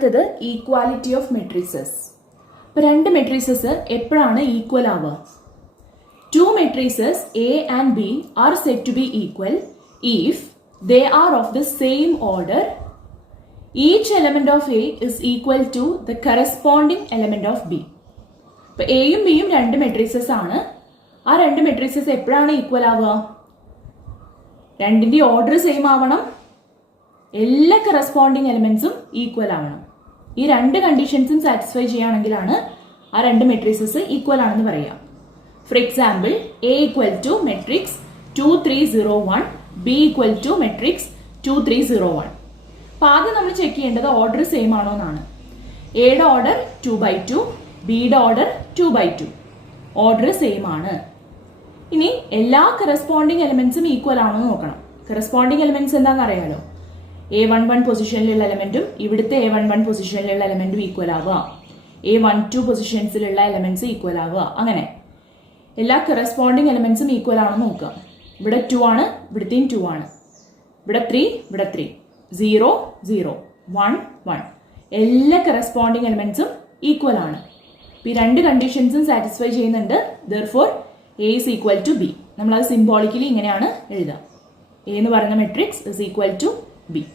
അടുത്തത് equality of matrices. ഇപ്പോൾ രണ്ട് മെട്രിസസ് എപ്പോഴാണ് ഈക്വൽ ആവുക? Two matrices A and B are said to be equal if they are of the same order. Each element of A is equal to the corresponding element of B. ഇപ്പോൾ എയും ബിയും രണ്ട് matrices ആണ്. ആ രണ്ട് matrices എപ്പോഴാണ് equal ആവുക? രണ്ടിന്റെ ഓർഡർ സെയിം ആവണം, എല്ലാ കറസ്പോണ്ടിങ് എലിമെന്റ്സും ഈക്വൽ ആവണം. ഈ രണ്ട് കണ്ടീഷൻസും സാറ്റിസ്ഫൈ ചെയ്യുകയാണെങ്കിലാണ് ആ രണ്ട് മെട്രിസസ് ഈക്വൽ ആണെന്ന് പറയാം. For example, A equal to matrix 2 3 0 1, B equal to matrix 2 3 0 1. അപ്പോൾ ആദ്യം നമ്മൾ ചെക്ക് ചെയ്യേണ്ടത് ഓർഡർ സെയിം ആണോ എന്നാണ്. എയുടെ ഓർഡർ 2/2, ബിയുടെ ഓർഡർ 2/2. ഓർഡർ സെയിം ആണ്. ഇനി എല്ലാ കറസ്പോണ്ടിങ് എലിമെന്റ്സും ഈക്വൽ ആണോ എന്ന് നോക്കണം. കറസ്പോണ്ടിങ് എലിമെന്റ്സ് എന്താണെന്ന് അറിയാലോ. A11 പൊസിഷനിലുള്ള എലമെന്റും ഇവിടുത്തെ A11 പൊസിഷനിലുള്ള എലമെന്റും ഈക്വൽ ആവുക, A12 പൊസിഷൻസിലുള്ള എലമെന്റ്സ് ഈക്വൽ ആവുക, അങ്ങനെ എല്ലാ കറസ്പോണ്ടിങ് എലിമെന്റ്സും ഈക്വൽ ആണെന്ന് നോക്കുക. ഇവിടെ 2 ആണ്, ഇവിടുത്തെയും 2 ആണ്, ഇവിടെ 3, ഇവിടെ 3, 0 0 1 1. എല്ലാ കറസ്പോണ്ടിങ് എലിമെന്റ്സും ഈക്വൽ ആണ്. ഈ രണ്ട് കണ്ടീഷൻസും സാറ്റിസ്ഫൈ ചെയ്യുന്നുണ്ട്. Therefore A is equal to B. നമ്മളത് സിംബോളിക്കലി ഇങ്ങനെയാണ് എഴുതുക. A എന്ന് പറയുന്ന matrix is equal to B.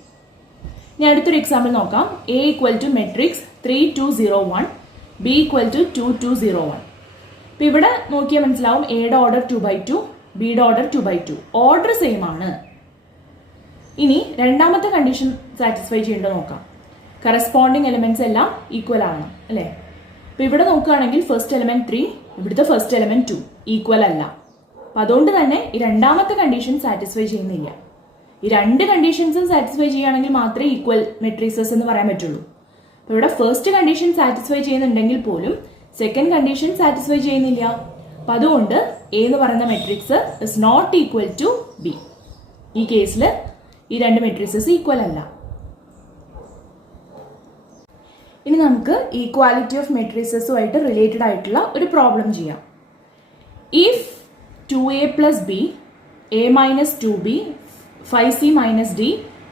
ഇനി അടുത്തൊരു എക്സാമ്പിൾ നോക്കാം. A equal to matrix 3 2 0 1, B equal to 2 2 0 1. ഇപ്പം ഇവിടെ നോക്കിയാൽ മനസ്സിലാവും എയുടെ ഓർഡർ 2/2, ബിയുടെ ഓർഡർ 2/2. ഓർഡർ സെയിം ആണ്. ഇനി രണ്ടാമത്തെ കണ്ടീഷൻ സാറ്റിസ്ഫൈ ചെയ്യേണ്ടത് നോക്കാം. കറസ്പോണ്ടിങ് എലിമെന്റ്സ് എല്ലാം ഈക്വൽ ആവണം അല്ലേ. അപ്പം ഇവിടെ നോക്കുകയാണെങ്കിൽ ഫസ്റ്റ് എലിമെന്റ് 3, ഇവിടുത്തെ ഫസ്റ്റ് എലിമെന്റ് 2 ഈക്വൽ അല്ല. അപ്പം അതുകൊണ്ട് തന്നെ ഈ രണ്ടാമത്തെ കണ്ടീഷൻ സാറ്റിസ്ഫൈ ചെയ്യുന്നില്ല. ഈ രണ്ട് കണ്ടീഷൻസും സാറ്റിസ്ഫൈ ചെയ്യുകയാണെങ്കിൽ മാത്രമേ ഈക്വൽ മെട്രിസസ് എന്ന് പറയാൻ പറ്റുള്ളൂ. അപ്പോൾ ഇവിടെ ഫസ്റ്റ് കണ്ടീഷൻ സാറ്റിസ്ഫൈ ചെയ്യുന്നുണ്ടെങ്കിൽ പോലും സെക്കൻഡ് കണ്ടീഷൻ സാറ്റിസ്ഫൈ ചെയ്യുന്നില്ല. അപ്പം അതുകൊണ്ട് എ എന്ന് പറയുന്ന matrix is not equal to B. ഈ കേസിൽ ഈ രണ്ട് മെട്രിക്സസ് ഈക്വൽ അല്ല. ഇനി നമുക്ക് ഈക്വാലിറ്റി ഓഫ് മെട്രിക്സസുമായിട്ട് റിലേറ്റഡ് ആയിട്ടുള്ള ഒരു പ്രോബ്ലം ചെയ്യാം. If 2a plus b, a minus 2b, 5c minus d,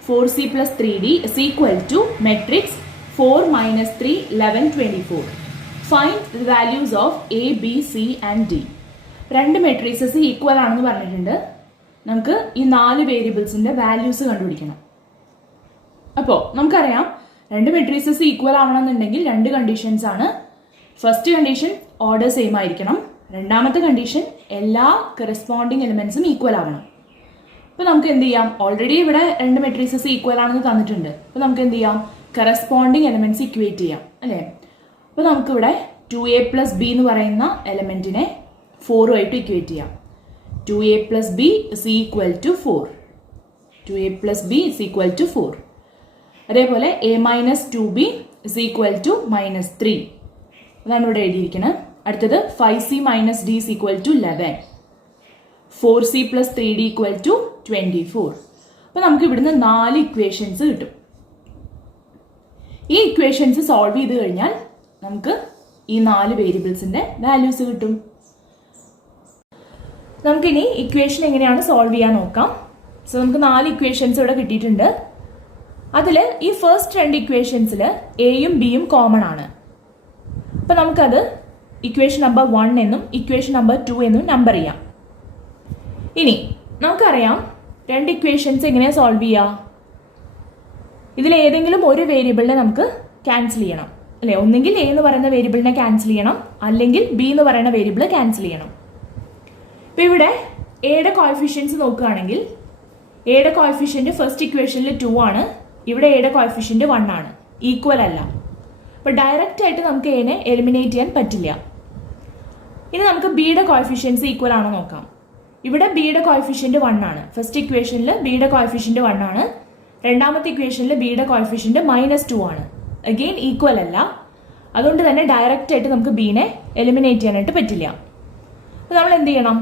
4c plus 3d is equal to matrix 4 minus 3 11 24. Find the values of A, B, C and D. രണ്ട് matrixes equal ആണെന്ന് പറഞ്ഞിട്ടുണ്ട്. നമുക്ക് ഈ 4 വേരിയബിൾസിന്റെ values കണ്ടുപിടിക്കണം. അപ്പോൾ നമുക്കറിയാം രണ്ട് മെട്രിക്സസ് ഈക്വൽ ആവണമെന്നുണ്ടെങ്കിൽ രണ്ട് കണ്ടീഷൻസ് ആണ്. ഫസ്റ്റ് കണ്ടീഷൻ ഓർഡർ സെയിം ആയിരിക്കണം. രണ്ടാമത്തെ കണ്ടീഷൻ എല്ലാ കറസ്പോണ്ടിങ് എലിമെന്റ്സും ഈക്വൽ ആവണം. അപ്പോൾ നമുക്ക് എന്ത് ചെയ്യാം? ഓൾറെഡി ഇവിടെ രണ്ട് മെട്രിക്സസ് ഈക്വൽ ആണെന്ന് തന്നിട്ടുണ്ട്. അപ്പോൾ നമുക്ക് എന്ത് ചെയ്യാം? കറസ്പോണ്ടിങ് എലിമെന്റ്സ് ഇക്വേറ്റ് ചെയ്യാം അല്ലേ. അപ്പോൾ നമുക്കിവിടെ 2a plus b എന്ന് പറയുന്ന എലമെന്റിനെ 4 ഇക്വേറ്റ് ചെയ്യാം. 2a plus b is equal to 4. 2a plus b is equal to 4. അതേപോലെ a minus 2b is equal to minus 3. അതാണ് ഇവിടെ എഴുതിയിരിക്കുന്നത്. അടുത്തത് 5c minus d is equal to 11. 4c plus 3d equal to 24. അപ്പോൾ നമുക്ക് ഇവിടുന്ന് 4 equations കിട്ടും. ഈ ഇക്വേഷൻസ് സോൾവ് ചെയ്ത് കഴിഞ്ഞാൽ നമുക്ക് ഈ 4 വേരിയബിൾസിന്റെ വാല്യൂസ് കിട്ടും. നമുക്കിനി ഇക്വേഷൻ എങ്ങനെയാണ് സോൾവ് ചെയ്യാൻ നോക്കാം. സോ നമുക്ക് 4 ഇക്വേഷൻസ് ഇവിടെ കിട്ടിയിട്ടുണ്ട്. അതിൽ ഈ ഫസ്റ്റ് രണ്ട് ഇക്വേഷൻസിൽ എയും ബിയും കോമൺ ആണ്. അപ്പം നമുക്കത് ഇക്വേഷൻ നമ്പർ 1 എന്നും ഇക്വേഷൻ നമ്പർ 2 എന്നും നമ്പർ ചെയ്യാം. ഇനി നമുക്കറിയാം രണ്ട് ഇക്വേഷൻസ് എങ്ങനെയാണ് സോൾവ് ചെയ്യുക. ഇതിൽ ഏതെങ്കിലും ഒരു വേരിയബിളിനെ നമുക്ക് ക്യാൻസൽ ചെയ്യണം അല്ലേ. ഒന്നെങ്കിൽ എ എന്ന് പറയുന്ന വേരിയബിളിനെ ക്യാൻസൽ ചെയ്യണം, അല്ലെങ്കിൽ ബി എന്ന് പറയുന്ന വേരിയബിൾ ക്യാൻസൽ ചെയ്യണം. ഇപ്പം ഇവിടെ എയുടെ കോഎഫിഷ്യൻസ് നോക്കുകയാണെങ്കിൽ എയുടെ കോഎഫിഷ്യന്റ് ഫസ്റ്റ് ഇക്വേഷനിൽ 2 ആണ്, ഇവിടെ എയുടെ കോഎഫിഷ്യന്റ് 1 ആണ്, ഈക്വൽ അല്ല. അപ്പോൾ ഡയറക്റ്റ് ആയിട്ട് നമുക്ക് എനെ എലിമിനേറ്റ് ചെയ്യാൻ പറ്റില്ല. ഇനി നമുക്ക് ബിയുടെ കോഎഫിഷ്യൻസ് ഈക്വൽ ആണോ നോക്കാം. ഇവിടെ ബിയുടെ കോഎഫിഷ്യന്റ് 1 ആണ്. ഫസ്റ്റ് ഇക്വേഷനിൽ ബിയുടെ കോഎഫിഷ്യന്റ് 1 ആണ്, രണ്ടാമത്തെ ഇക്വേഷനിൽ ബിയുടെ കോഎഫിഷ്യന്റ് -2 ആണ്. അഗെയിൻ ഈക്വൽ അല്ല. അതുകൊണ്ട് തന്നെ ഡയറക്റ്റ് ആയിട്ട് നമുക്ക് ബിനെ എലിമിനേറ്റ് ചെയ്യാനായിട്ട് പറ്റില്ല. അപ്പോൾ നമ്മൾ എന്ത് ചെയ്യണം?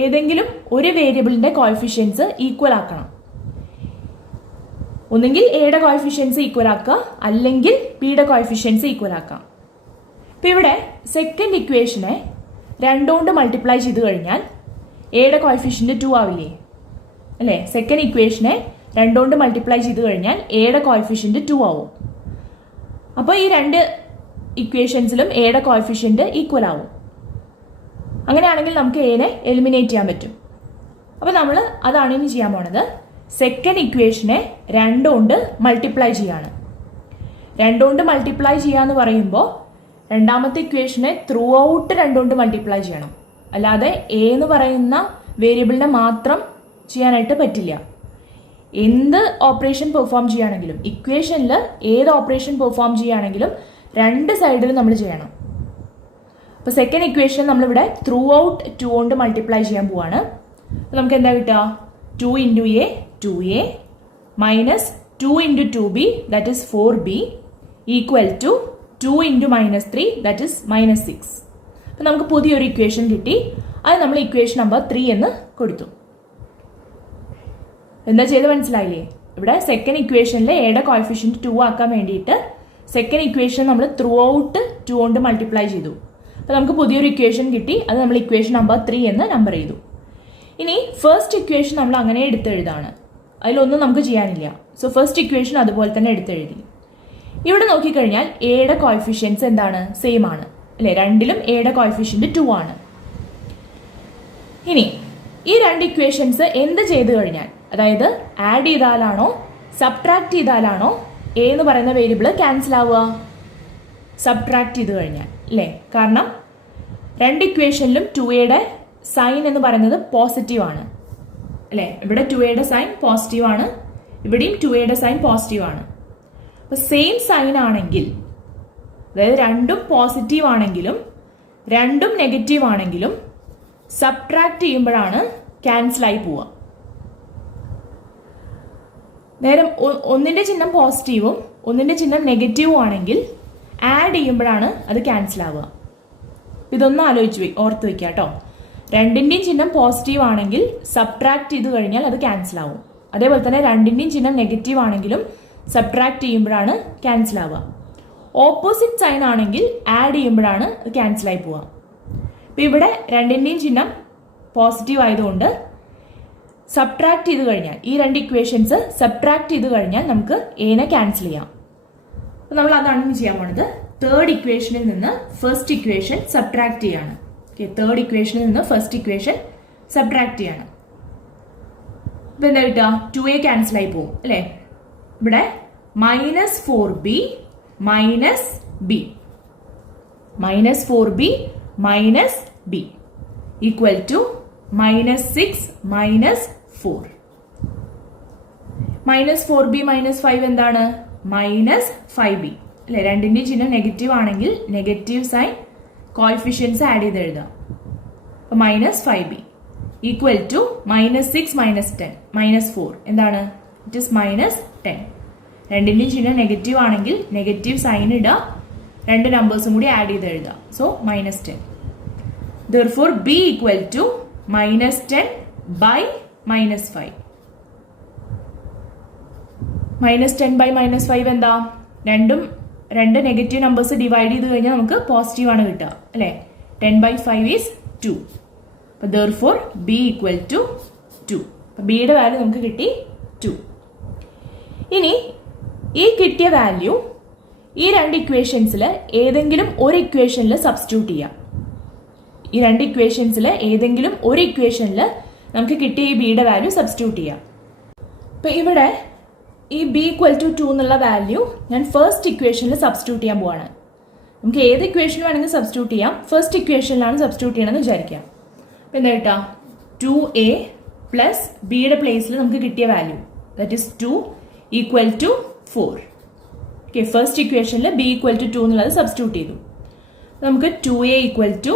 ഏതെങ്കിലും ഒരു വേരിയബിളിന്റെ കോഎഫിഷ്യൻസ് ഈക്വൽ ആക്കണം. ഒന്നെങ്കിൽ എയുടെ കോഎഫിഷ്യൻസ് ഈക്വൽ ആക്കുക, അല്ലെങ്കിൽ ബിയുടെ കോഎഫിഷ്യൻസ് ഈക്വൽ ആക്കാം. ഇപ്പം ഇവിടെ സെക്കൻഡ് ഇക്വേഷനെ 2 കൊണ്ട് മൾട്ടിപ്ലൈ ചെയ്ത് കഴിഞ്ഞാൽ എയുടെ കോഎഫിഷ്യന്റ് 2 ആവില്ലേ അല്ലേ. സെക്കൻഡ് ഇക്വേഷനെ 2 കൊണ്ട് മൾട്ടിപ്ലൈ ചെയ്ത് കഴിഞ്ഞാൽ എയുടെ കോഎഫിഷ്യന്റ് 2 ആവും. അപ്പോൾ ഈ രണ്ട് ഇക്വേഷൻസിലും എയുടെ കോഎഫിഷ്യന്റ് ഈക്വൽ ആവും. അങ്ങനെയാണെങ്കിൽ നമുക്ക് എനെ എലിമിനേറ്റ് ചെയ്യാൻ പറ്റും. അപ്പോൾ നമ്മൾ അതാണ് ഇനി ചെയ്യാൻ പോണത്. സെക്കൻഡ് ഇക്വേഷനെ 2 കൊണ്ട് മൾട്ടിപ്ലൈ ചെയ്യാണ്. 2 കൊണ്ട് മൾട്ടിപ്ലൈ ചെയ്യാന്ന് പറയുമ്പോൾ രണ്ടാമത്തെ ഇക്വേഷനെ ത്രൂ ഔട്ട് 2 കൊണ്ട് മൾട്ടിപ്ലൈ ചെയ്യണം. അല്ലാതെ എ എന്ന് പറയുന്ന വേരിയബിളിനെ മാത്രം ചെയ്യാനായിട്ട് പറ്റില്ല. എന്ത് ഓപ്പറേഷൻ പെർഫോം ചെയ്യുകയാണെങ്കിലും, ഇക്വേഷനിൽ ഏത് ഓപ്പറേഷൻ പെർഫോം ചെയ്യുകയാണെങ്കിലും 2 സൈഡിലും നമ്മൾ ചെയ്യണം. അപ്പോൾ സെക്കൻഡ് ഇക്വേഷൻ നമ്മളിവിടെ ത്രൂ ഔട്ട് 2 കൊണ്ട് മൾട്ടിപ്ലൈ ചെയ്യാൻ പോവാണ്. അപ്പോൾ നമുക്ക് എന്താ കിട്ടുക? 2 into A 2a minus 2 into 2b that is 4b equal to 2 into -3 that is -6. അപ്പോൾ നമുക്ക് പുതിയൊരു ഇക്വേഷൻ കിട്ടി. അത് നമ്മൾ ഇക്വേഷൻ നമ്പർ 3 എന്ന് കൊടുത്തു. എന്താ ചെയ്ത് മനസ്സിലായില്ലേ? ഇവിടെ സെക്കൻഡ് ഇക്വേഷനിൽ എയുടെ കോഎഫിഷ്യന്റ് 2 ആക്കാൻ വേണ്ടിയിട്ട് സെക്കൻഡ് ഇക്വേഷൻ നമ്മൾ ത്രൂ ഔട്ട് 2 കൊണ്ട് മൾട്ടിപ്ലൈ ചെയ്തു. അപ്പോൾ നമുക്ക് പുതിയൊരു ഇക്വേഷൻ കിട്ടി. അത് നമ്മൾ ഇക്വേഷൻ നമ്പർ 3 എന്ന് നമ്പർ ചെയ്തു. ഇനി ഫസ്റ്റ് ഇക്വേഷൻ നമ്മൾ അങ്ങനെ എടുത്തെഴുതാണ്. അതിലൊന്നും നമുക്ക് ചെയ്യാനില്ല. സോ ഫസ്റ്റ് ഇക്വേഷൻ അതുപോലെ തന്നെ എടുത്തെഴുതി. ഇവിടെ നോക്കിക്കഴിഞ്ഞാൽ എയുടെ കോഎഫിഷ്യൻസ് എന്താണ്? സെയിം ആണ് അല്ലേ? രണ്ടിലും എയുടെ കോഎഫിഷ്യന്റ് 2 ആണ്. ഇനി ഈ രണ്ട് ഇക്വേഷൻസ് എന്ത് ചെയ്ത് കഴിഞ്ഞാൽ, അതായത് ആഡ് ചെയ്താലാണോ സബ്ട്രാക്ട് ചെയ്താലാണോ എ എന്ന് പറയുന്ന വേരിയബിൾ ക്യാൻസൽ ആവുക? സബ്ട്രാക്ട് ചെയ്ത് കഴിഞ്ഞാൽ അല്ലേ? കാരണം രണ്ട് ഇക്വേഷനിലും 2a സൈൻ എന്ന് പറയുന്നത് പോസിറ്റീവ് ആണ് അല്ലേ? ഇവിടെ 2a സൈൻ പോസിറ്റീവ് ആണ്, ഇവിടെയും 2a സൈൻ പോസിറ്റീവ് ആണ്. അപ്പോൾ സെയിം സൈൻ ആണെങ്കിൽ, അതായത് രണ്ടും പോസിറ്റീവ് ആണെങ്കിലും രണ്ടും നെഗറ്റീവ് ആണെങ്കിലും സബ്ട്രാക്ട് ചെയ്യുമ്പോഴാണ് ക്യാൻസലായി പോവുക. നേരം ഒന്നിൻ്റെ ചിഹ്നം പോസിറ്റീവും ഒന്നിൻ്റെ ചിഹ്നം നെഗറ്റീവും ആണെങ്കിൽ ആഡ് ചെയ്യുമ്പോഴാണ് അത് ക്യാൻസൽ ആവുക. ഇതൊന്നും ഓർത്ത് വയ്ക്കുക കേട്ടോ. രണ്ടിൻ്റെയും ചിഹ്നം പോസിറ്റീവ് ആണെങ്കിൽ സബ്ട്രാക്ട് ചെയ്ത് കഴിഞ്ഞാൽ അത് ക്യാൻസൽ ആവും. അതേപോലെ തന്നെ രണ്ടിൻ്റെയും ചിഹ്നം നെഗറ്റീവ് ആണെങ്കിലും സബ്ട്രാക്ട് ചെയ്യുമ്പോഴാണ് ക്യാൻസൽ ആവുക. ഓപ്പോസിറ്റ് സൈൻ ആണെങ്കിൽ ആഡ് ചെയ്യുമ്പോഴാണ് അത് ക്യാൻസലായി പോവുക. അപ്പോൾ ഇവിടെ രണ്ടിൻ്റെയും ചിഹ്നം പോസിറ്റീവ് ആയതുകൊണ്ട് സബ്ട്രാക്ട് ചെയ്ത് കഴിഞ്ഞാൽ, ഈ രണ്ട് ഇക്വേഷൻസ് സബ്ട്രാക്ട് ചെയ്ത് കഴിഞ്ഞാൽ നമുക്ക് എനെ ക്യാൻസൽ ചെയ്യാം. അപ്പോൾ നമ്മൾ അതാണ് ചെയ്യാൻ പോണത്. തേർഡ് ഇക്വേഷനിൽ നിന്ന് ഫസ്റ്റ് ഇക്വേഷൻ സബ്ട്രാക്ട് ചെയ്യാണ്. തേർഡ് ഇക്വേഷനിൽ നിന്ന് ഫസ്റ്റ് ഇക്വേഷൻ സബ്ട്രാക്ട് ചെയ്യാണ്. ഇപ്പം എന്താ കിട്ടുക? 2a ക്യാൻസൽ ആയി പോകും അല്ലേ? ഇവിടെ -4b minus b equal to -6 -4. -4b -5 എന്താണ്? -5b അല്ലെ? രണ്ടിന്റെ ചിഹ്നം നെഗറ്റീവ് ആണെങ്കിൽ നെഗറ്റീവ് സൈൻ കോഎഫിഷ്യൻസ് ആഡ് ചെയ്ത് എഴുതാം. അപ്പൊ -5b ഈക്വൽ ടു -6 -10 -4 എന്താണ്? It is -10. രണ്ടിന്റെയും ചിഹ്നം നെഗറ്റീവ് ആണെങ്കിൽ നെഗറ്റീവ് സൈൻ ഇടുക, രണ്ട് നമ്പേഴ്സും കൂടി ആഡ് ചെയ്ത് എഴുതുക. So -10. Therefore b equal to -10 by -5. -10 by -5 എന്താ? രണ്ട് നെഗറ്റീവ് നമ്പേഴ്സ് ഡിവൈഡ് ചെയ്ത് കഴിഞ്ഞാൽ നമുക്ക് പോസിറ്റീവ് ആണ് കിട്ടുക അല്ലേ? 10 by 5 is 2. അപ്പോൾ therefore b equal to 2. അപ്പോൾ ബിയുടെ വാല്യൂ നമുക്ക് കിട്ടി 2. ഇനി ഈ കിട്ടിയ വാല്യൂ ഈ രണ്ട് ഇക്വേഷൻസിൽ ഏതെങ്കിലും ഒരു ഇക്വേഷനിൽ സബ്സ്റ്റിറ്റ്യൂട്ട് ചെയ്യാം. ഈ രണ്ട് ഇക്വേഷൻസിൽ ഏതെങ്കിലും ഒരു ഇക്വേഷനിൽ നമുക്ക് കിട്ടിയ ഈ ബിയുടെ വാല്യൂ സബ്സ്റ്റിറ്റ്യൂട്ട് ചെയ്യാം. അപ്പോൾ ഇവിടെ ഈ b ഈക്വൽ ടു 2 എന്നുള്ള വാല്യൂ ഞാൻ ഫസ്റ്റ് ഇക്വേഷനിൽ സബ്സ്റ്റിറ്റ്യൂട്ട് ചെയ്യാൻ പോവാണ്. നമുക്ക് ഏത് ഇക്വേഷൻ വേണമെങ്കിൽ സബ്സ്റ്റിറ്റ്യൂട്ട് ചെയ്യാം. ഫസ്റ്റ് ഇക്വേഷനിലാണ് സബ്സ്റ്റിറ്റ്യൂട്ട് ചെയ്യണമെന്ന് വിചാരിക്കാം. അപ്പോൾ എന്താ കിട്ടുക? 2a പ്ലസ് ബിയുടെ പ്ലേസിൽ നമുക്ക് കിട്ടിയ value that is 2 equal to 4. Okay, first ഇക്വേഷനിൽ b ഈക്വൽ ടു 2 എന്നുള്ളത് സബ്സ്റ്റിറ്റ്യൂട്ട് ചെയ്തു. നമുക്ക് 2a ഈക്വൽ ടു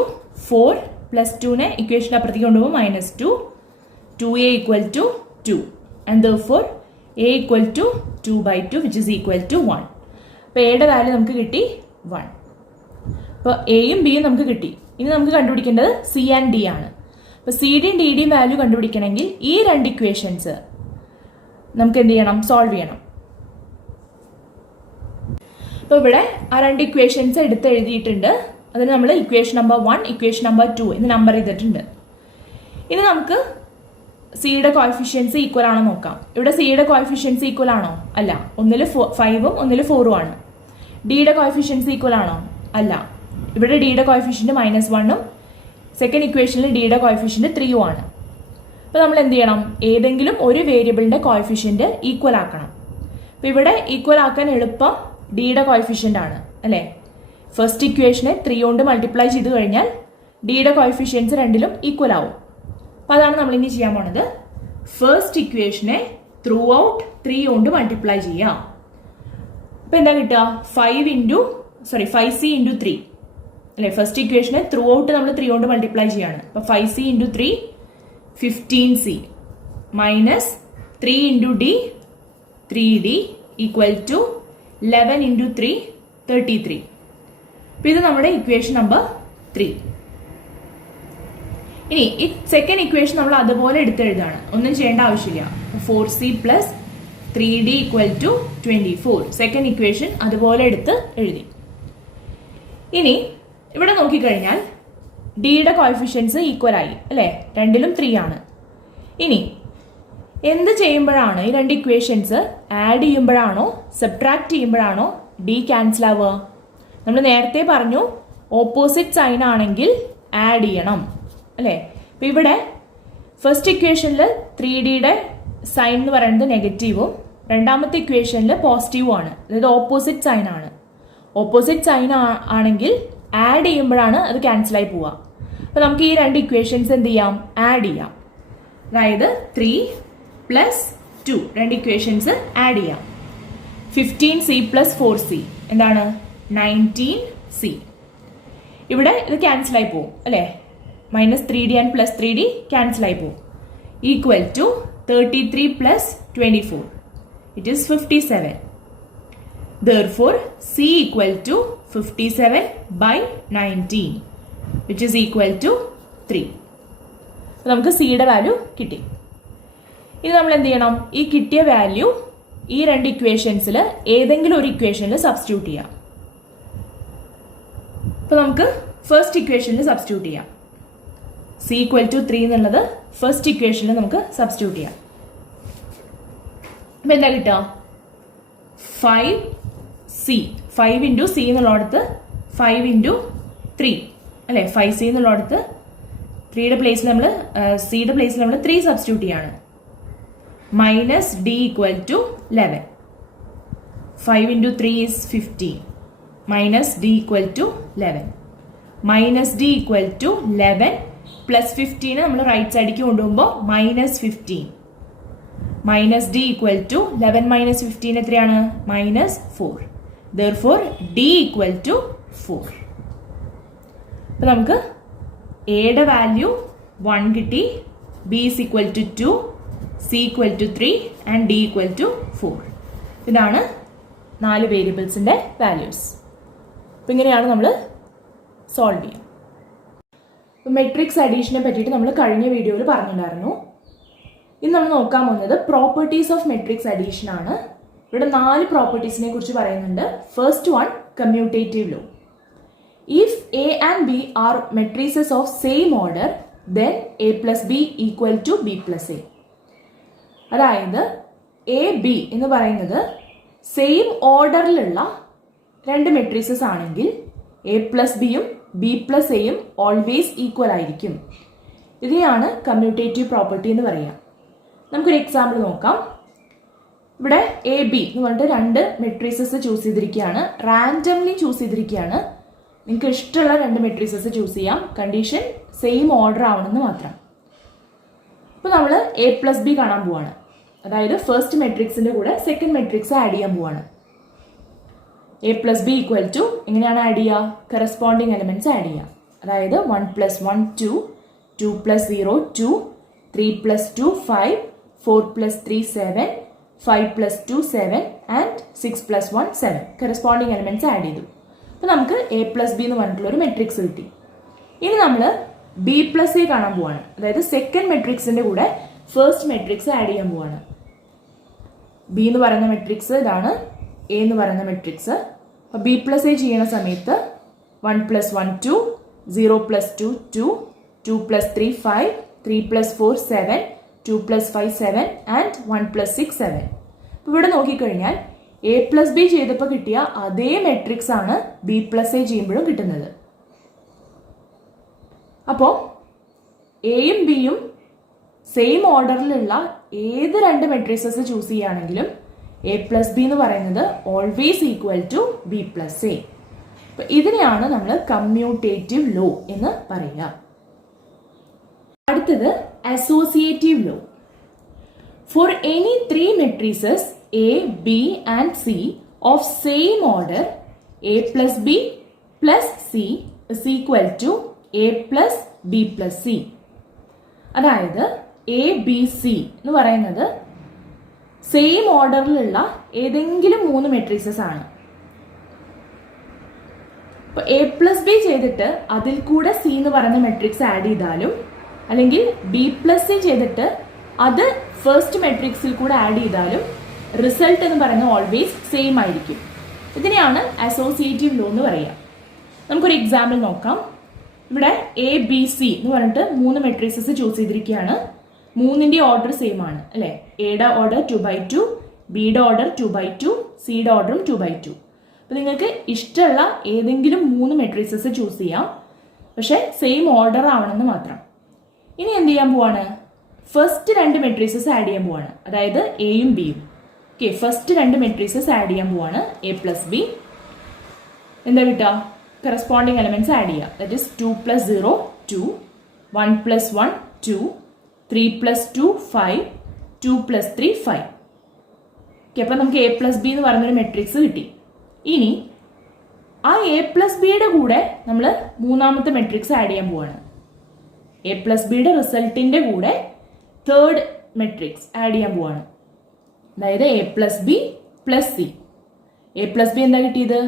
4 പ്ലസ് 2നെ ഇക്വേഷൻ്റെ അപ്പുറത്തേക്ക് കൊണ്ടുപോകുമ്പോൾ -2, 2a equal to 2 and therefore a equal to 2/2 which is equal to 1. അപ്പോൾ എയുടെ വാല്യൂ നമുക്ക് കിട്ടി 1. അപ്പോൾ എയും ബിയും നമുക്ക് കിട്ടി. ഇനി നമുക്ക് കണ്ടുപിടിക്കേണ്ടത് സി ആൻഡ് ഡി ആണ്. അപ്പോൾ സിയുടെയും ഡിയുടെയും വാല്യൂ കണ്ടുപിടിക്കണമെങ്കിൽ ഈ രണ്ട് ഇക്വേഷൻസ് നമുക്ക് എന്ത് ചെയ്യണം? സോൾവ് ചെയ്യണം. അപ്പോൾ ഇവിടെ ആ രണ്ട് ഇക്വേഷൻസ് എടുത്ത് എഴുതിയിട്ടുണ്ട്. അതിന് നമ്മൾ ഇക്വേഷൻ നമ്പർ 1, ഇക്വേഷൻ നമ്പർ 2 എന്ന് നമ്പർ ചെയ്തിട്ടുണ്ട്. ഇനി നമുക്ക് സിയുടെ കോഎഫിഷ്യൻസ് ഈക്വൽ ആണോ നോക്കാം. ഇവിടെ സിയുടെ കോഎഫിഷ്യൻസ് ഈക്വൽ ആണോ? അല്ല, ഒന്നിൽ 5ഉം ഒന്നിൽ 4ഉം ആണ്. ഡിയുടെ കോഎഫിഷ്യൻസ് ഈക്വൽ ആണോ? അല്ല. ഇവിടെ ഡിയുടെ കോഎഫിഷ്യന്റ് -1ഉം സെക്കൻഡ് ഇക്വേഷനിൽ ഡിയുടെ കോഎഫിഷ്യന്റ് 3ഉം ആണ്. അപ്പോൾ നമ്മൾ എന്ത് ചെയ്യണം? ഏതെങ്കിലും ഒരു വേരിയബിളിന്റെ കോഎഫിഷ്യന്റ് ഈക്വൽ ആക്കണം. അപ്പോൾ ഇവിടെ ഈക്വൽ ആക്കാൻ എളുപ്പം ഡിയുടെ കോഎഫിഷ്യന്റ് ആണ് അല്ലേ? ഫസ്റ്റ് ഇക്വേഷനെ 3 കൊണ്ട് മൾട്ടിപ്ലൈ ചെയ്ത് കഴിഞ്ഞാൽ ഡിയുടെ കോഎഫിഷ്യൻസ് രണ്ടിലും ഈക്വൽ ആവും. അപ്പോൾ അതാണ് നമ്മൾ ഇനി ചെയ്യാൻ പോണത്. ഫസ്റ്റ് ഇക്വേഷനെ ത്രൂ ഔട്ട് 3 കൊണ്ട് മൾട്ടിപ്ലൈ ചെയ്യാം. അപ്പോൾ എന്താ കിട്ടുക? 5c × 3 അല്ലേ? ഫസ്റ്റ് ഇക്വേഷനെ ത്രൂ ഔട്ട് നമ്മൾ 3 കൊണ്ട് മൾട്ടിപ്ലൈ ചെയ്യാണ്. അപ്പോൾ 5c × 3 15c minus 3 × d 3d equal to 11 × 3 33. അപ്പോൾ ഇത് നമ്മുടെ ഇക്വേഷൻ നമ്പർ 3. ഇനി ഈ സെക്കൻഡ് ഇക്വേഷൻ നമ്മൾ അതുപോലെ എടുത്തെഴുതാണ്, ഒന്നും ചെയ്യേണ്ട ആവശ്യമില്ല. 4c + 3d equal to 24. Second equation അതുപോലെ എടുത്ത് എഴുതി. ഇനി ഇവിടെ നോക്കിക്കഴിഞ്ഞാൽ ഡിയുടെ കോഎഫിഷ്യൻസ് ഈക്വൽ ആയി അല്ലേ? രണ്ടിലും 3 ആണ്. ഇനി എന്ത് ചെയ്യുമ്പോഴാണ് ഈ രണ്ട് ഇക്വേഷൻസ് ആഡ് ചെയ്യുമ്പോഴാണോ സബ്ട്രാക്ട് ചെയ്യുമ്പോഴാണോ ഡി ക്യാൻസൽ ആവുക? നമ്മൾ നേരത്തെ പറഞ്ഞു ഓപ്പോസിറ്റ് സൈൻ ആണെങ്കിൽ ആഡ് ചെയ്യണം അല്ലേ? അപ്പം ഇവിടെ ഫസ്റ്റ് ഇക്വേഷനിൽ 3ഡിയുടെ സൈൻ എന്ന് പറയുന്നത് നെഗറ്റീവും രണ്ടാമത്തെ ഇക്വേഷനിൽ പോസിറ്റീവും ആണ്. അതായത് ഓപ്പോസിറ്റ് സൈൻ ആണ്. ഓപ്പോസിറ്റ് സൈൻ ആണെങ്കിൽ ആഡ് ചെയ്യുമ്പോഴാണ് അത് ക്യാൻസലായി പോവുക. അപ്പോൾ നമുക്ക് ഈ രണ്ട് ഇക്വേഷൻസ് എന്ത് ചെയ്യാം? ആഡ് ചെയ്യാം. അതായത് 3 + 2 രണ്ട് ഇക്വേഷൻസ് ആഡ് ചെയ്യാം. 15c + 4c എന്താണ്? 19c. ഇവിടെ ഇത് ക്യാൻസലായി പോവും അല്ലേ? -3d and +3d ക്യാൻസലായി പോവും. Equal to 33 + 24. It is 57. Therefore, c equal to 57/19, which is equal to 3. നമുക്ക് സിയുടെ വാല്യൂ കിട്ടി. ഇനി നമ്മൾ എന്ത് ചെയ്യണം? ഈ കിട്ടിയ വാല്യൂ ഈ രണ്ട് ഇക്വേഷൻസിൽ ഏതെങ്കിലും ഒരു ഇക്വേഷനിൽ സബ്സ്റ്റിറ്റ്യൂട്ട് ചെയ്യാം. അപ്പോൾ നമുക്ക് ഫസ്റ്റ് ഇക്വേഷനിൽ സബ്സ്റ്റിറ്റ്യൂട്ട് ചെയ്യാം. c equal to 3 എന്നുള്ളത് ഫസ്റ്റ് ഇക്വേഷനിൽ നമുക്ക് സബ്സ്റ്റിറ്റ്യൂട്ട് ചെയ്യാം. അപ്പം എന്താ കിട്ടുക? 5c 5 × c എന്നുള്ളടത്ത് 5 × 3 അല്ലേ? 5c എന്നുള്ളടത്ത് 3യുടെ പ്ലേസിൽ നമ്മൾ സിയുടെ പ്ലേസിൽ നമ്മൾ 3 സബ്സ്റ്റിറ്റ്യൂട്ട് ചെയ്യാണ്. -d equal to 11. 5 × 3 is 15. -d equal to 11. -d equal to 11 + 15 നമ്മൾ റൈറ്റ് സൈഡിലേക്ക് കൊണ്ടുപോകുമ്പോൾ -15. -d ഈക്വൽ ടു 11 - 15 എത്രയാണ്? -4. Therefore, d equal to 4. അപ്പോൾ നമുക്ക് എയുടെ വാല്യൂ 1 കിട്ടി, b is equal to 2, c equal to 3 and d equal to 4. ഇതാണ് 4 വേരിയബിൾസിന്റെ വാല്യൂസ്. അപ്പോൾ ഇങ്ങനെയാണ് നമ്മൾ സോൾവ് ചെയ്യുക. അപ്പോൾ മെട്രിക്സ് അഡീഷനെ പറ്റിയിട്ട് നമ്മൾ കഴിഞ്ഞ വീഡിയോയിൽ പറഞ്ഞിട്ടുണ്ടായിരുന്നു. ഇന്ന് നമ്മൾ നോക്കാൻ പോകുന്നത് പ്രോപ്പർട്ടീസ് ഓഫ് മെട്രിക്സ് അഡീഷൻ ആണ്. ഇവിടെ 4 പ്രോപ്പർട്ടീസിനെ കുറിച്ച് പറയുന്നുണ്ട്. First one, commutative law. If A and B are matrices of same order, then A + B equal to B + A. അതായത് എ ബി എന്ന് പറയുന്നത് സെയിം ഓർഡറിലുള്ള രണ്ട് മെട്രിസസ് ആണെങ്കിൽ A + ബിയും B + എയും ഓൾവേസ് ഈക്വൽ ആയിരിക്കും. ഇതിനെയാണ് കമ്മ്യൂട്ടേറ്റീവ് പ്രോപ്പർട്ടി എന്ന് പറയുക. നമുക്കൊരു എക്സാമ്പിൾ നോക്കാം. ഇവിടെ എ ബി എന്ന് പറഞ്ഞിട്ട് രണ്ട് മെട്രിസസ് ചൂസ് ചെയ്തിരിക്കുകയാണ്. റാൻഡംലി ചൂസ് ചെയ്തിരിക്കുകയാണ്. നിങ്ങൾക്ക് ഇഷ്ടമുള്ള രണ്ട് മെട്രിസസ് ചൂസ് ചെയ്യാം. കണ്ടീഷൻ സെയിം ഓർഡർ ആവണമെന്ന് മാത്രം. അപ്പോൾ നമ്മൾ A + ബി കാണാൻ പോവാണ്. അതായത് ഫസ്റ്റ് മെട്രിക്സിന്റെ കൂടെ സെക്കൻഡ് മെട്രിക്സ് ആഡ് ചെയ്യാൻ പോവാണ്. A + b ഈക്വൽ ടു എങ്ങനെയാണ് ആഡ് ചെയ്യുക? കറസ്പോണ്ടിങ് എലമെന്റ്സ് ആഡ് ചെയ്യുക. അതായത് 1 + 1 2, 2 + 0 2, 3 + 2 5, 4 + 3 7, 5 + 2 7 and 6 + 1 7. കറസ്പോണ്ടിങ് എലമെന്റ്സ് ആഡ് ചെയ്തു. അപ്പോൾ നമുക്ക് A + b എന്ന് പറഞ്ഞിട്ടുള്ള ഒരു മെട്രിക്സ് കിട്ടി. ഇനി നമ്മൾ B + a കാണാൻ പോവാണ്. അതായത് സെക്കൻഡ് മെട്രിക്സിന്റെ കൂടെ ഫസ്റ്റ് മെട്രിക്സ് ആഡ് ചെയ്യാൻ പോവാണ്. B എന്ന് പറയുന്ന മെട്രിക്സ് ഇതാണ്, A എന്ന് പറയുന്ന മെട്രിക്സ്. അപ്പോൾ B + a ചെയ്യുന്ന സമയത്ത് 1 + 1 2, 0 + 2 2, 2 + 3 5, 3 + 4 7, 2 + 5 7 and 1 + 6 7. അപ്പോൾ ഇവിടെ നോക്കിക്കഴിഞ്ഞാൽ എ പ്ലസ് ബി ചെയ്തപ്പോൾ കിട്ടിയ അതേ മെട്രിക്സ് ആണ് ബി പ്ലസ് എ ചെയ്യുമ്പോഴും കിട്ടുന്നത്. അപ്പോൾ എയും ബിയും സെയിം ഓർഡറിലുള്ള ഏത് രണ്ട് മെട്രിക്സസ് ചൂസ് ചെയ്യുകയാണെങ്കിലും എ പ്ലസ് ബി എന്ന് പറയുന്നത് always equal to B plus A. അപ്പൊ ഇതിനെയാണ് നമ്മൾ കമ്മ്യൂട്ടേറ്റീവ് ലോ എന്ന് പറയുക. അടുത്തത് associative law. For any three matrices A B and C of same order A plus B plus C is equal to A plus B plus C. അതായത് A B C എന്ന് പറയുന്നത് same ഓർഡറിലുള്ള ഏതെങ്കിലും മൂന്ന് matrixes ആണ്. ഇപ്പൊ A plus B ചെയ്തിട്ട് അതിൽ കൂടെ സി എന്ന് പറയുന്ന മെട്രിക്സ് ആഡ് ചെയ്താലും അല്ലെങ്കിൽ ബി പ്ലസ് സി ചെയ്തിട്ട് അത് ഫസ്റ്റ് മെട്രിക്സിൽ കൂടെ ആഡ് ചെയ്താലും റിസൾട്ട് എന്ന് പറയുന്നത് ഓൾവേസ് സെയിം ആയിരിക്കും. ഇതിനെയാണ് അസോസിയേറ്റീവ് ലോ എന്ന് പറയുക. നമുക്കൊരു എക്സാമ്പിൾ നോക്കാം. ഇവിടെ എ ബി സി എന്ന് പറഞ്ഞിട്ട് മൂന്ന് മെട്രിക്സസ് ചൂസ് ചെയ്തിരിക്കുകയാണ്. മൂന്നിന്റെ ഓർഡർ സെയിം ആണ് അല്ലെ. എയുടെ ഓർഡർ 2/2, ബിയുടെ ഓർഡർ 2/2, സിയുടെ ഓർഡറും 2/2. അപ്പൊ നിങ്ങൾക്ക് ഇഷ്ടമുള്ള ഏതെങ്കിലും മൂന്ന് മെട്രിക്സസ് ചൂസ് ചെയ്യാം, പക്ഷെ സെയിം ഓർഡർ ആവണമെന്ന് മാത്രം. ഇനി എന്ത് ചെയ്യാൻ പോവാണ്? ഫസ്റ്റ് രണ്ട് മെട്രിക്സസ് ആഡ് ചെയ്യാൻ പോവാണ്, അതായത് എയും ബിയും. ഓക്കെ, ഫസ്റ്റ് രണ്ട് മെട്രിക്സസ് ആഡ് ചെയ്യാൻ പോവാണ്. എ പ്ലസ് ബി എന്താ കിട്ടുക? കറസ്പോണ്ടിങ് എലമെന്റ്സ് ആഡ് ചെയ്യുക. That is 2 + 0 2, 1 + 1 2, 3 + 2 5, 2 + 3 5. ഓക്കെ, അപ്പൊ നമുക്ക് എ പ്ലസ് ബി എന്ന് പറയുന്നൊരു മെട്രിക്സ് കിട്ടി. ഇനി ആ എ പ്ലസ് ബിയുടെ കൂടെ നമ്മൾ മൂന്നാമത്തെ മെട്രിക്സ് ആഡ് ചെയ്യാൻ പോവാണ്. എ പ്ലസ് ബിയുടെ റിസൾട്ടിന്റെ കൂടെ തേർഡ് മെട്രിക്സ് ആഡ് ചെയ്യാൻ പോവാണ്. അതായത് A plus B plus C. A plus B എന്താ കിട്ടിയത്?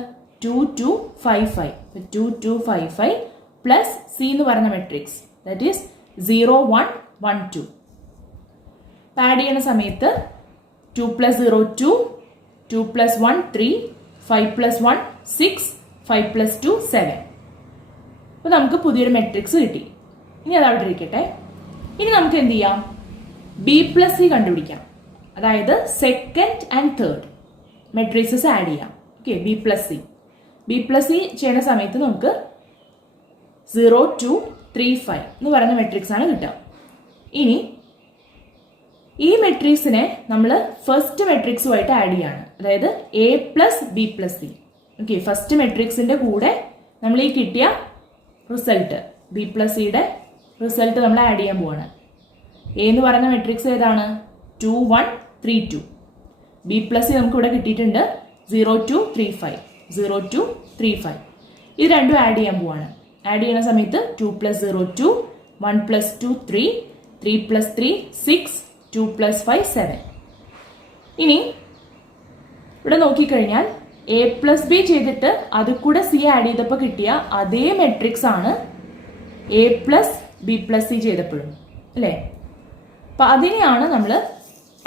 2 2 5 5. 2 2 5 5 പ്ലസ് സി എന്ന് പറയുന്ന മെട്രിക്സ് ദാറ്റ് ഈസ് 0 1 1 2. ആഡ് ചെയ്യുന്ന സമയത്ത് 2 + 0 2, 2 + 1 3, 5 + 1 6, 5 + 2 7. അപ്പൊ നമുക്ക് പുതിയൊരു മെട്രിക്സ് കിട്ടി. ഇനി അത് അവിടെ ഇരിക്കട്ടെ. ഇനി നമുക്ക് എന്ത് ചെയ്യാം? ബി പ്ലസ് സി കണ്ടുപിടിക്കാം. അതായത് second and third matrices add ചെയ്യാം. Okay, B plus C. B plus C ചെയ്യുന്ന സമയത്ത് നമുക്ക് 0 2 3 5 എന്ന് പറയുന്ന മെട്രിക്സ് ആണ് കിട്ടുക. ഇനി ഈ മെട്രിക്സിനെ നമ്മൾ ഫസ്റ്റ് മെട്രിക്സുമായിട്ട് ആഡ് ചെയ്യാണ്, അതായത് A plus B plus C. Okay, first മെട്രിക്സിന്റെ കൂടെ നമ്മൾ ഈ കിട്ടിയ റിസൾട്ട് ബി പ്ലസ് സിയുടെ റിസൾട്ട് നമ്മൾ ആഡ് ചെയ്യാൻ പോവാണ്. എ എന്ന് പറയുന്ന മെട്രിക്സ് ഏതാണ്? 2 1 3 2. ബി പ്ലസ് സി നമുക്ക് ഇവിടെ കിട്ടിയിട്ടുണ്ട് 0 2 3 5, 0 2 3 5. ഇത് രണ്ടും ആഡ് ചെയ്യാൻ പോവാണ്. ആഡ് ചെയ്യുന്ന സമയത്ത് 2 + 0 2, 1 + 2 3, 3 + 3 6, 2 + 5 7. ഇനി ഇവിടെ നോക്കിക്കഴിഞ്ഞാൽ എ പ്ലസ് ബി ചെയ്തിട്ട് അത് കൂടെ സി ആഡ് ചെയ്തപ്പോൾ കിട്ടിയ അതേ മെട്രിക്സ് ആണ് A plus B plus C ചെയ്തപ്പോഴും അല്ലേ. അപ്പൊ അതിനെയാണ് നമ്മൾ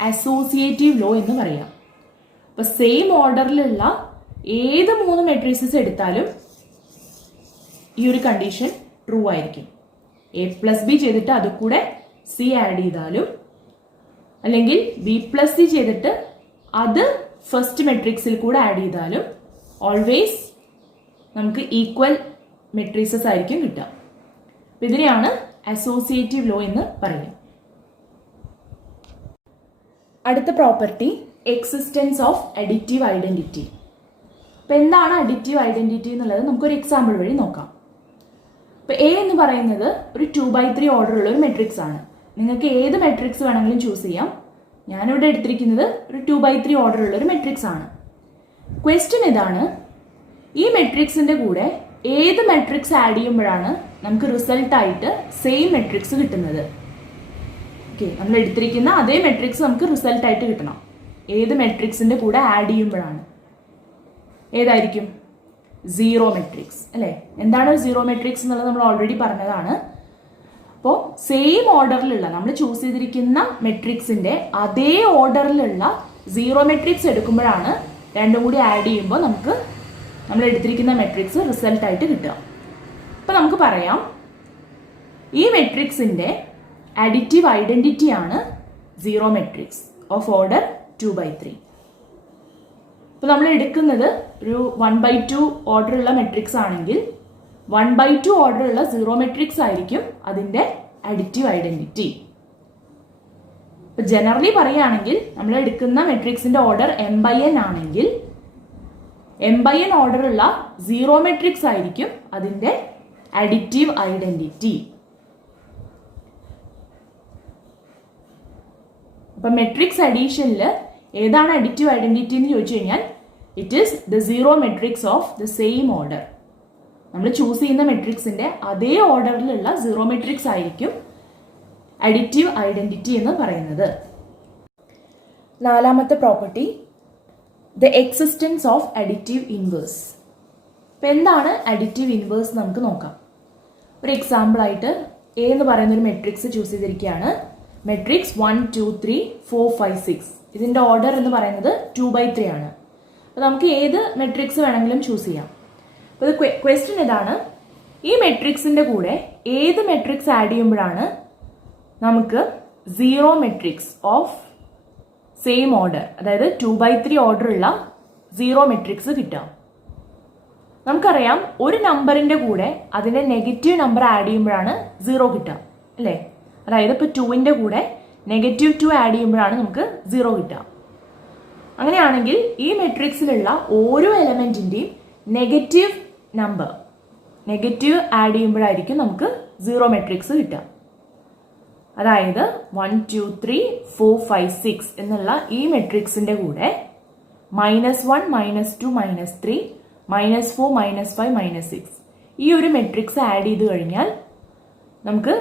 അസോസിയേറ്റീവ് ലോ എന്ന് പറയാം. അപ്പൊ സെയിം ഓർഡറിലുള്ള ഏത് മൂന്ന് മെട്രിക്സസ് എടുത്താലും ഈ ഒരു കണ്ടീഷൻ ട്രൂ ആയിരിക്കും. എ പ്ലസ് ബി ചെയ്തിട്ട് അത് കൂടെ സി ആഡ് ചെയ്താലും അല്ലെങ്കിൽ ബി പ്ലസ് സി ചെയ്തിട്ട് അത് ഫസ്റ്റ് മെട്രിക്സിൽ കൂടെ ആഡ് ചെയ്താലും ഓൾവേസ് നമുക്ക് ഈക്വൽ മെട്രിക്സസ് ആയിരിക്കും കിട്ടുക. ഇതിനെയാണ് അസോസിയേറ്റീവ് ലോ എന്ന് പറയുക. അടുത്ത property existence of additive identity. അപ്പൊ എന്താണ് അഡിറ്റീവ് ഐഡന്റിറ്റി എന്നുള്ളത് നമുക്കൊരു എക്സാമ്പിൾ വഴി നോക്കാം. ഇപ്പൊ എ എന്ന് പറയുന്നത് ഒരു 2/3 ഓർഡർ ഉള്ള ഒരു മെട്രിക്സ് ആണ്. നിങ്ങൾക്ക് ഏത് മെട്രിക്സ് വേണമെങ്കിലും ചൂസ് ചെയ്യാം. ഞാനിവിടെ എടുത്തിരിക്കുന്നത് ഒരു 2/3 ഓർഡർ ഉള്ള ഒരു മെട്രിക്സ് ആണ്. ക്വസ്റ്റ്യൻ ഇതാണ്, ഈ മെട്രിക്സിന്റെ കൂടെ ഏത് മെട്രിക്സ് ആഡ് ചെയ്യുമ്പോഴാണ് നമുക്ക് റിസൾട്ട് ആയിട്ട് സെയിം മെട്രിക്സ് കിട്ടുന്നത്? ഓക്കെ, നമ്മൾ എടുത്തിരിക്കുന്ന അതേ മെട്രിക്സ് നമുക്ക് റിസൾട്ട് ആയിട്ട് കിട്ടണം. ഏത് മെട്രിക്സിന്റെ കൂടെ ആഡ് ചെയ്യുമ്പോഴാണ്? ഏതായിരിക്കും? സീറോ മെട്രിക്സ് അല്ലെ. എന്താണ് സീറോ മെട്രിക്സ് എന്നുള്ളത് നമ്മൾ ഓൾറെഡി പറഞ്ഞതാണ്. അപ്പോൾ സെയിം ഓർഡറിലുള്ള നമ്മൾ ചൂസ് ചെയ്തിരിക്കുന്ന മെട്രിക്സിന്റെ അതേ ഓർഡറിലുള്ള സീറോ മെട്രിക്സ് എടുക്കുമ്പോഴാണ് രണ്ടും കൂടി ആഡ് ചെയ്യുമ്പോൾ നമുക്ക് നമ്മൾ എടുത്തിരിക്കുന്ന മെട്രിക്സ് റിസൾട്ട് ആയിട്ട് കിട്ടുക. അപ്പൊ നമുക്ക് പറയാം, ഈ മെട്രിക്സിന്റെ അഡിറ്റീവ് ഐഡന്റിറ്റി ആണ് സീറോ മെട്രിക്സ് ഓഫ് ഓർഡർ 2/3. ഇപ്പോൾ നമ്മൾ എടുക്കുന്നത് ഒരു 1/2 ഓർഡറുള്ള മെട്രിക്സ് ആണെങ്കിൽ 1/2 ഓർഡറുള്ള സീറോ മെട്രിക്സ് ആയിരിക്കും അതിൻ്റെ അഡിറ്റീവ് ഐഡന്റിറ്റി. ഇപ്പൊ ജനറലി പറയുകയാണെങ്കിൽ നമ്മൾ എടുക്കുന്ന മെട്രിക്സിന്റെ ഓർഡർ m/n ആണെങ്കിൽ m/n ഓർഡറുള്ള സീറോ മെട്രിക്സ് ആയിരിക്കും അതിന്റെ അഡിറ്റീവ് ഐഡന്റിറ്റി. അപ്പൊ മെട്രിക്സ് അഡീഷനിൽ ഏതാണ് അഡിറ്റീവ് ഐഡന്റിറ്റി എന്ന് ചോദിച്ചു കഴിഞ്ഞാൽ it is the zero matrix of the same order. നമ്മൾ ചൂസ് ചെയ്യുന്ന മെട്രിക്സിന്റെ അതേ ഓർഡറിലുള്ള സീറോ മെട്രിക്സ് ആയിരിക്കും അഡിറ്റീവ് ഐഡന്റിറ്റി എന്ന് പറയുന്നത്. നാലാമത്തെ property, the existence of additive inverse. ഇപ്പം എന്താണ് അഡിറ്റീവ് ഇൻവേഴ്സ് നമുക്ക് നോക്കാം. ഒരു എക്സാമ്പിൾ ആയിട്ട് എ എന്ന് പറയുന്ന ഒരു മെട്രിക്സ് ചൂസ് ചെയ്തിരിക്കുകയാണ്. മെട്രിക്സ് 1 2 3 4 5 6. ഇതിന്റെ ഓർഡർ എന്ന് പറയുന്നത് 2/3 ആണ്. അപ്പോൾ നമുക്ക് ഏത് മെട്രിക്സ് വേണമെങ്കിലും ചൂസ് ചെയ്യാം. അപ്പോൾ ക്വസ്റ്റ്യൻ ഇതാണ്, ഈ മെട്രിക്സിന്റെ കൂടെ ഏത് മെട്രിക്സ് ആഡ് ചെയ്യുമ്പോഴാണ് നമുക്ക് zero matrix of same order, അതായത് 2/3 ഓർഡർ ഉള്ള സീറോ മെട്രിക്സ് കിട്ടാം. നമുക്കറിയാം ഒരു നമ്പറിന്റെ കൂടെ അതിന്റെ നെഗറ്റീവ് നമ്പർ ആഡ് ചെയ്യുമ്പോഴാണ് സീറോ കിട്ടുക അല്ലേ. അതായത് ഇപ്പോൾ 2ന്റെ കൂടെ -2 ആഡ് ചെയ്യുമ്പോഴാണ് നമുക്ക് സീറോ കിട്ടുക. അങ്ങനെയാണെങ്കിൽ ഈ മെട്രിക്സിലുള്ള ഓരോ എലമെന്റിന്റെയും നെഗറ്റീവ് നമ്പർ നെഗറ്റീവ് ആഡ് ചെയ്യുമ്പോഴായിരിക്കും നമുക്ക് സീറോ മെട്രിക്സ് കിട്ടുക. അതായത് 1 2 3 4 5 6 എന്നുള്ള ഈ മെട്രിക്സിന്റെ കൂടെ -1 -2 -3 -4 -5 -6 ഈ ഒരു മെട്രിക്സ് ആഡ് ചെയ്ത് കഴിഞ്ഞാൽ നമുക്ക്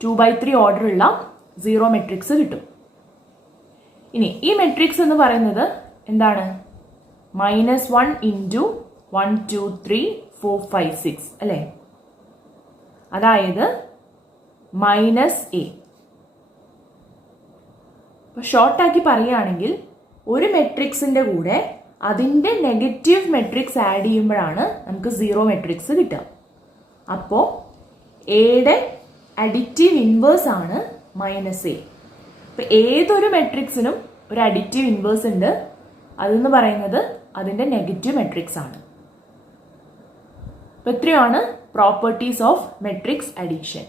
2/3 ഓർഡർ ഉള്ള സീറോ മെട്രിക്സ് കിട്ടും. ഇനി ഈ മെട്രിക്സ് എന്ന് പറയുന്നത് എന്താണ്? -1 × 1 2 3 4 5 6 അല്ലേ. അതായത് -a. അപ്പൊ ഷോർട്ടാക്കി പറയുകയാണെങ്കിൽ ഒരു മെട്രിക്സിന്റെ കൂടെ അതിന്റെ നെഗറ്റീവ് മെട്രിക്സ് ആഡ് ചെയ്യുമ്പോഴാണ് നമുക്ക് സീറോ മെട്രിക്സ് കിട്ടുക. അപ്പോൾ എയുടെ അഡിറ്റീവ് ഇൻവേഴ്സ് ആണ് -a. അപ്പൊ ഏതൊരു മെട്രിക്സിനും ഒരു അഡിറ്റീവ് ഇൻവേഴ്സ് ഉണ്ട്. അതെന്ന് പറയുന്നത് അതിന്റെ നെഗറ്റീവ് മെട്രിക്സ് ആണ്. അപ്പൊ ഇത്രയാണ് പ്രോപ്പർട്ടീസ് ഓഫ് മെട്രിക്സ് അഡീഷൻ.